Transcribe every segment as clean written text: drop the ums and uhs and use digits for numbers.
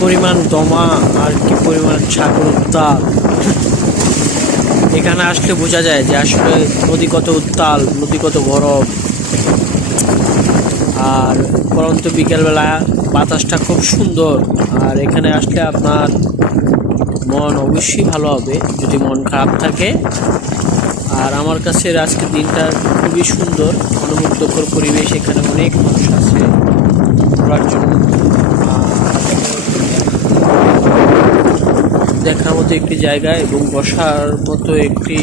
পরিমাণ দমা আর কি পরিমাণ সাগর উত্তাল। এখানে আসলে বোঝা যায় যে আসলে নদী কত উত্তাল, নদী কত গরম। আর পরন্ত বিকেলবেলা বাতাসটা খুব সুন্দর। আর এখানে আসলে আপনার মন অবশ্যই ভালো হবে যদি মন খারাপ থাকে। আর আমার কাছে আজকের দিনটা খুবই সুন্দর, মনোমুগ্ধকর পরিবেশ। এখানে অনেক মানুষ আছে ঘোরার জন্য। দেখার মতো একটি জায়গা এবং বসার মতো একটি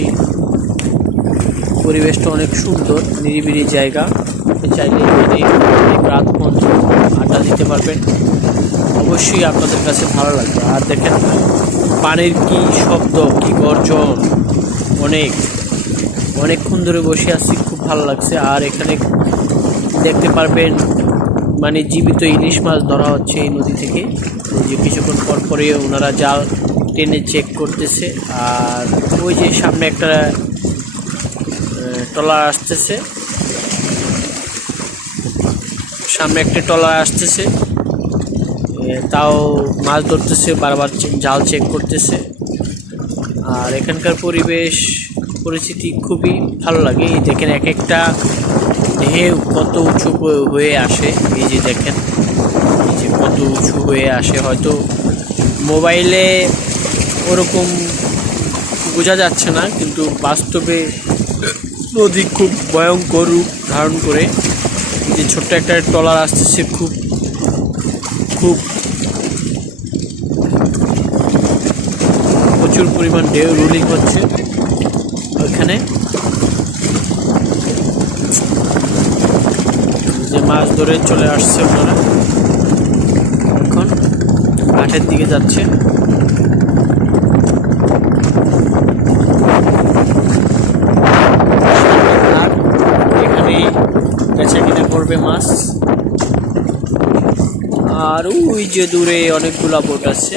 পরিবেশটা অনেক সুন্দর, নিরিবিলি জায়গা। চাইলে এখানে অনেক রাত পর্যন্ত আড্ডা দিতে পারবেন, অবশ্যই আপনাদের কাছে ভালো লাগবে। আর দেখেন পানির কি শব্দ, কি গর্জন, অনেকক্ষণ ধরে বসে আছি, খুব ভালো লাগছে। আর এখানে দেখতে পারবেন মানে জীবিত ইলিশ মাছ ধরা হচ্ছে এই নদী থেকে। ওই যে কিছুক্ষণ পর পরে ওনারা জাল টেনে চেক করতেছে। আর ওই যে সামনে একটা ট্রলার আসতেছে, তাও মাছ ধরতেছে, বারবার জাল চেক করতেছে। আর এখানকার পরিস্থিতি খুবই ভালো লাগে। এই দেখেন এক একটা ঢেউ কত উঁচু হয়ে আসে। এই যে দেখেন, এই যে কত উঁচু হয়ে আসে, হয়তো মোবাইলে ওরকম বোঝা যাচ্ছে না, কিন্তু বাস্তবে নদী খুব ভয়ঙ্কর রূপ ধারণ করে। যে ছোট্ট একটা ট্রলার আসতেছে, খুব প্রচুর পরিমাণ ঢেউ রুলিং হচ্ছে ওইখানে। যে মাছ ধরে চলে আসছে ওনারা, এখন ঘাটের দিকে যাচ্ছে। এখানে বেচা কিনা করবে মাছ। আর ওই যে দূরে অনেকগুলা বোট আছে।